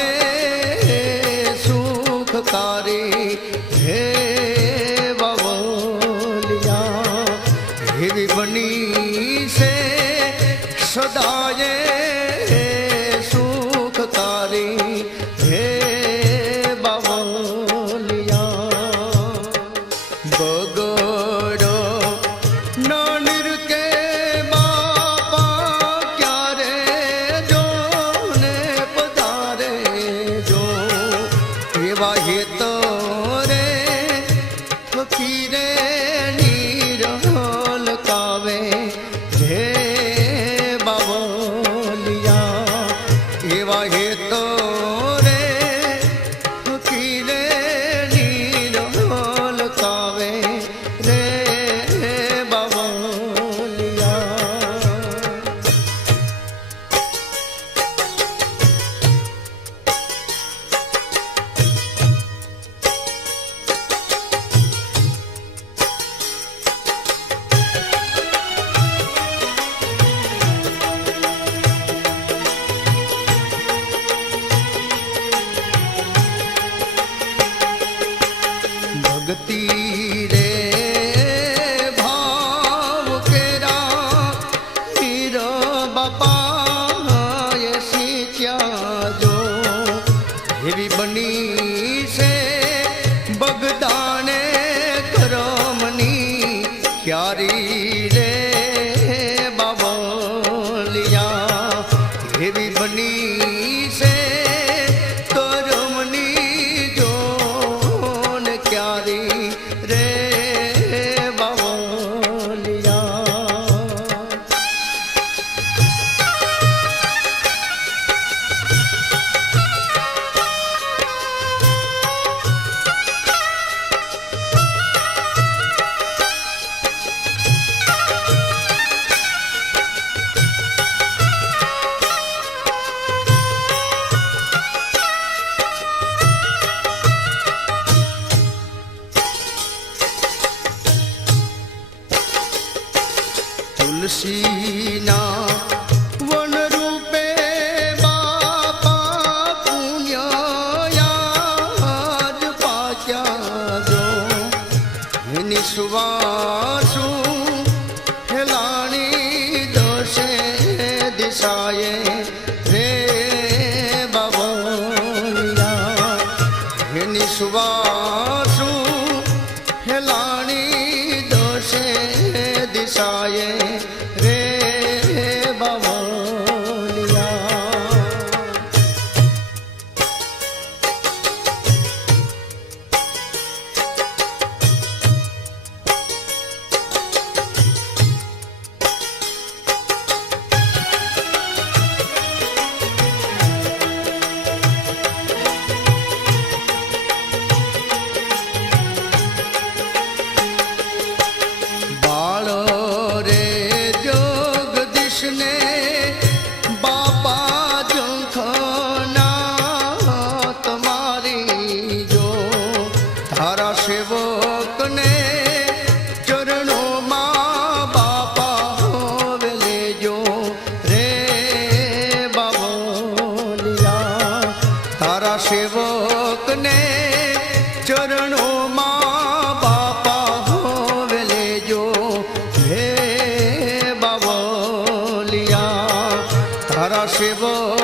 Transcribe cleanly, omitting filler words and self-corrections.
सदाए सुखकारी हे बावलिया heavy बनी से सदाए सुखकारी हे बावलिया बगड़ो नानिर के बापा क्या रे जो ने पधारे जो एवा हे तो रे फकीरे नीरल कावे हे बावलिया एवा हे तो रे फकीरे नीरल कावे रे बावलिया भक्ति रे भाव केरा मीरा बापा ऐसी क्या जो हेवी बनी से बगदाने करमनी क्यारी रे बावलिया हेवी बनी से करमनी जोन क्यारी रे बावलिया तुलसी ना वन रूपे बापा पुण्य याद पाक्या जो निस्वासु हेलानी दोषे दिशाए रे बावलिया निस्वासु हेलानी दोषे दिशाए रे बावलिया बालो रे जोगदीश ने बापा जंखना तुम्हारी जो थारा सेवक ने चरणों माँ बापा होवे जो रे बावलिया थारा सेवक ने चरणों माँ बापा होवे जो हे बावलिया थारा सेवक